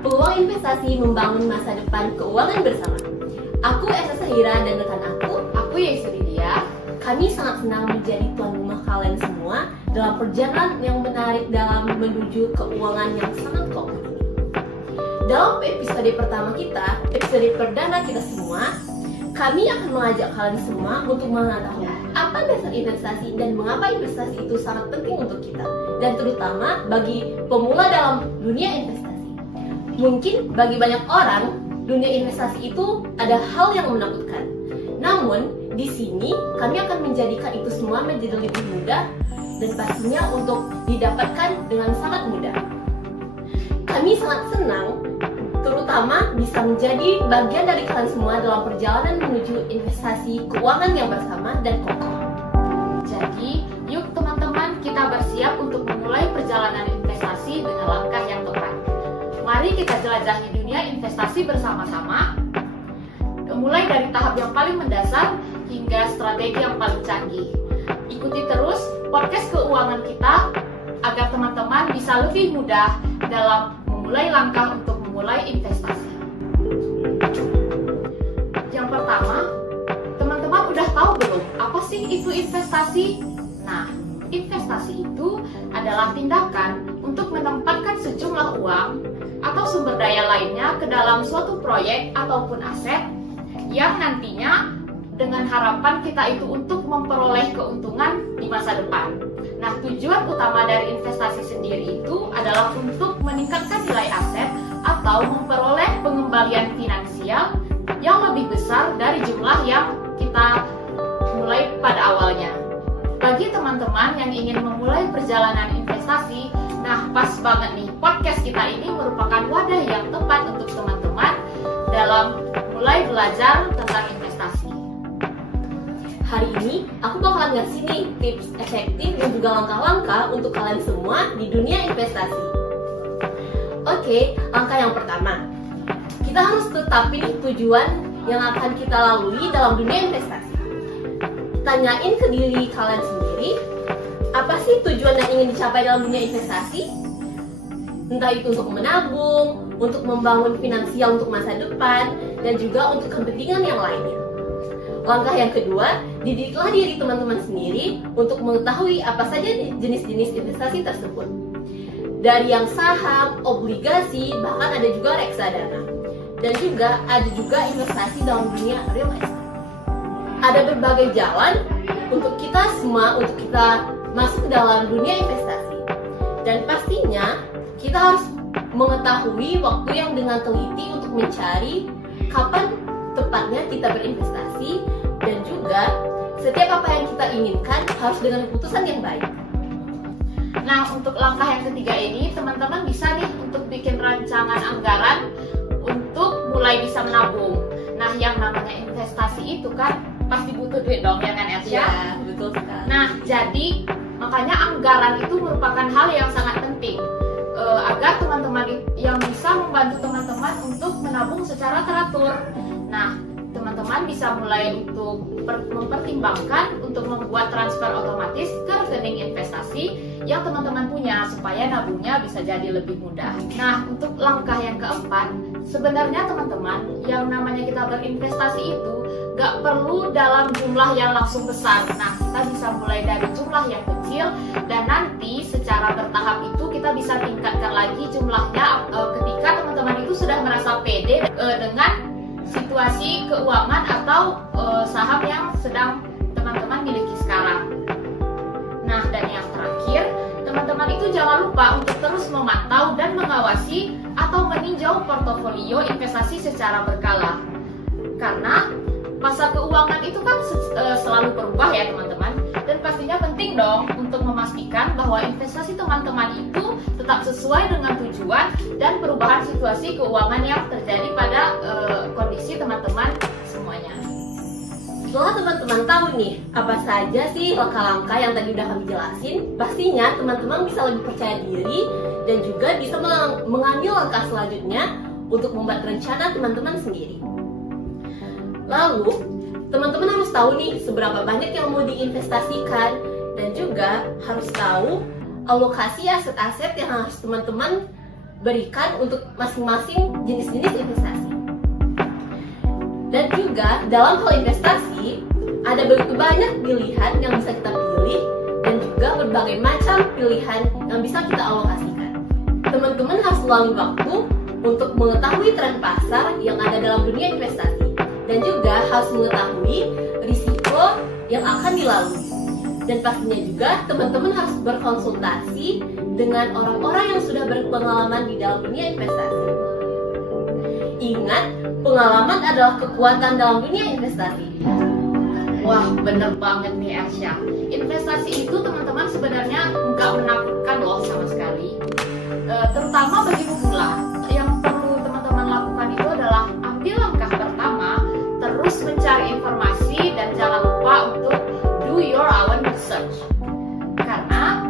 Peluang investasi membangun masa depan keuangan bersama. Aku Esa Sahira dan rekan aku Yesulidia. Kami sangat senang menjadi tuan rumah kalian semua dalam perjalanan yang menarik dalam menuju keuangan yang sangat kompleks ini. Dalam episode pertama kita, episode perdana kita semua, kami akan mengajak kalian semua untuk mengetahui apa dasar investasi dan mengapa investasi itu sangat penting untuk kita, dan terutama bagi pemula dalam dunia investasi. Mungkin bagi banyak orang, dunia investasi itu ada hal yang menakutkan. Namun, di sini kami akan menjadikan itu semua menjadi lebih mudah dan pastinya untuk didapatkan dengan sangat mudah. Kami sangat senang terutama bisa menjadi bagian dari kalian semua dalam perjalanan menuju investasi keuangan yang bersama dan kokoh. Jadi, yuk teman-teman kita bersiap untuk memulai perjalanan investasi dengan langkah yang tepat. Mari kita jelajahi dunia investasi bersama-sama, mulai dari tahap yang paling mendasar hingga strategi yang paling canggih. Ikuti terus podcast keuangan kita agar teman-teman bisa lebih mudah dalam memulai langkah untuk memulai investasi. Yang pertama, teman-teman udah tahu belum apa sih itu investasi? Nah, investasi itu adalah tindakan untuk menempatkan sejumlah uang atau sumber daya lainnya ke dalam suatu proyek ataupun aset yang nantinya dengan harapan kita itu untuk memperoleh keuntungan di masa depan. Nah, tujuan utama dari investasi sendiri itu adalah untuk meningkatkan nilai aset atau memperoleh pengembalian finansial yang lebih besar dari jumlah yang kita mulai pada awalnya. Bagi teman-teman yang ingin memulai perjalanan investasi, nah pas banget nih, podcast kita ini merupakan wadah yang tepat untuk teman-teman dalam mulai belajar tentang investasi. Hari ini, aku bakalan ngasih nih tips efektif dan juga langkah-langkah untuk kalian semua di dunia investasi. Oke, langkah yang pertama, kita harus tetapin tujuan yang akan kita lalui dalam dunia investasi. Tanyain ke diri kalian sendiri, apa sih tujuan yang ingin dicapai dalam dunia investasi? Entah itu untuk menabung, untuk membangun finansial untuk masa depan, dan juga untuk kepentingan yang lainnya. Langkah yang kedua, didiklah diri teman-teman sendiri untuk mengetahui apa saja jenis-jenis investasi tersebut. Dari yang saham, obligasi, bahkan ada juga reksadana. Dan juga ada juga investasi dalam dunia real estate. Ada berbagai jalan untuk kita semua, untuk kita masuk dalam dunia investasi. Dan pastinya, kita harus mengetahui waktu yang dengan teliti untuk mencari kapan tepatnya kita berinvestasi, dan juga setiap apa yang kita inginkan harus dengan keputusan yang baik. Nah, untuk langkah yang ketiga ini, teman-teman bisa nih untuk bikin rancangan anggaran untuk mulai bisa menabung. Nah, yang namanya investasi itu kan pasti butuh duit dong, ya kan Ersya? Ya, betul sekali. Nah, jadi makanya anggaran itu merupakan hal yang sangat penting agar teman-teman yang bisa membantu teman-teman untuk menabung secara teratur. Nah, teman-teman bisa mulai untuk mempertimbangkan untuk membuat transfer otomatis ke rekening investasi yang teman-teman punya supaya nabungnya bisa jadi lebih mudah. Nah, untuk langkah yang keempat, sebenarnya teman-teman yang namanya kita berinvestasi itu gak perlu dalam jumlah yang langsung besar. Nah, kita bisa mulai dari jumlah yang kecil dan nanti secara bertahap itu kita bisa tingkatkan lagi jumlahnya ketika teman-teman itu sudah merasa pede dengan situasi keuangan atau saham yang sedang teman-teman miliki sekarang. Nah, dan yang terakhir, teman-teman itu jangan lupa untuk terus memantau dan mengawasi atau meninjau portofolio investasi secara berkala. Karena masa keuangan itu kan selalu berubah ya teman-teman, dan pastinya penting dong untuk memastikan bahwa investasi teman-teman itu tetap sesuai dengan tujuan dan perubahan situasi keuangan yang terjadi pada kondisi teman-teman semuanya. Setelah teman-teman tahu nih apa saja sih langkah-langkah yang tadi udah kami jelasin, pastinya teman-teman bisa lebih percaya diri dan juga bisa mengambil langkah selanjutnya untuk membuat rencana teman-teman sendiri. Lalu, teman-teman harus tahu nih seberapa banyak yang mau diinvestasikan, dan juga harus tahu alokasi aset-aset yang harus teman-teman berikan untuk masing-masing jenis-jenis investasi. Dan juga dalam hal investasi, ada begitu banyak pilihan yang bisa kita pilih dan juga berbagai macam pilihan yang bisa kita alokasikan. Teman-teman harus melalui waktu untuk mengetahui tren pasar yang ada dalam dunia investasi dan juga harus mengetahui risiko yang akan dilalui. Dan pastinya juga teman-teman harus berkonsultasi dengan orang-orang yang sudah berpengalaman di dalam dunia investasi. Ingat, pengalaman adalah kekuatan dalam dunia investasi. Wah, bener banget nih Arsya. Investasi itu teman-teman sebenarnya nggak menakutkan loh sama sekali. Terutama bagi pemula. Yang perlu teman-teman lakukan itu adalah ambil langkah pertama, terus mencari informasi dan jangan lupa untuk do your own research. Karena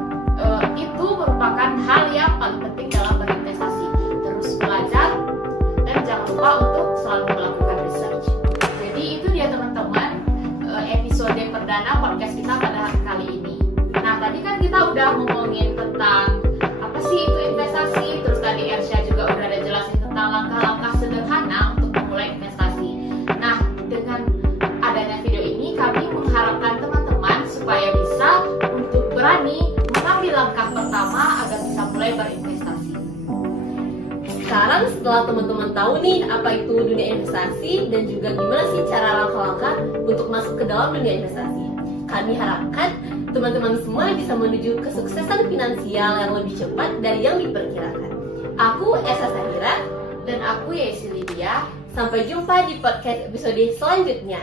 itu merupakan hal yang paling penting dalam berinvestasi. Terus belajar dan jangan lupa untuk selalu melakukan research. Jadi itu dia teman-teman episode perdana podcast kita pada kali ini. Nah, tadi kan kita udah ngomongin tentang apa sih itu investasi, terus tadi Ersya juga udah ada jelasin tentang langkah-langkah sederhana untuk memulai investasi. Nah, dengan adanya video ini kami mengharapkan teman-teman supaya bisa untuk berani mengambil langkah pertama agar bisa mulai berinvestasi. Sekarang setelah teman-teman tahu nih apa itu dunia investasi dan juga gimana sih cara langkah-langkah untuk masuk ke dalam dunia investasi, kami harapkan teman-teman semua bisa menuju kesuksesan finansial yang lebih cepat dari yang diperkirakan. Aku Esa Sahira dan aku Yesi Lydia. Sampai jumpa di podcast episode selanjutnya.